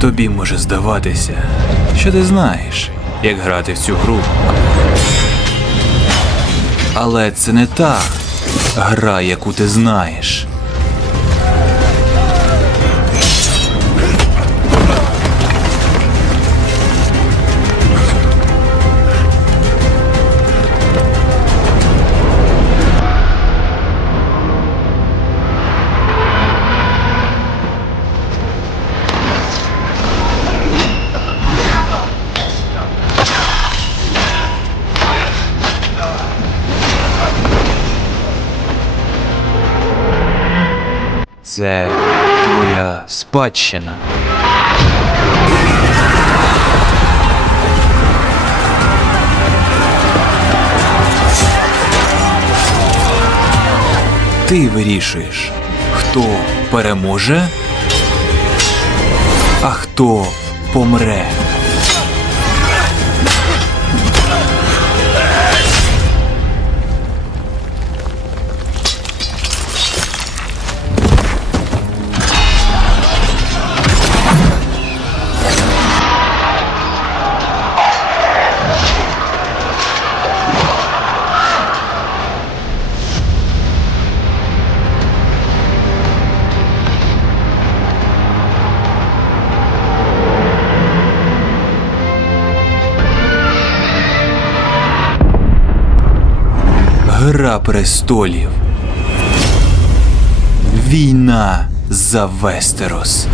Тобі може здаватися, що ти знаєш, як грати в цю гру. Але це не та гра, яку ти знаєш. Це твоя спадщина. Ти вирішуєш, хто переможе, а хто помре. Гра престолів. Війна за Вестерос.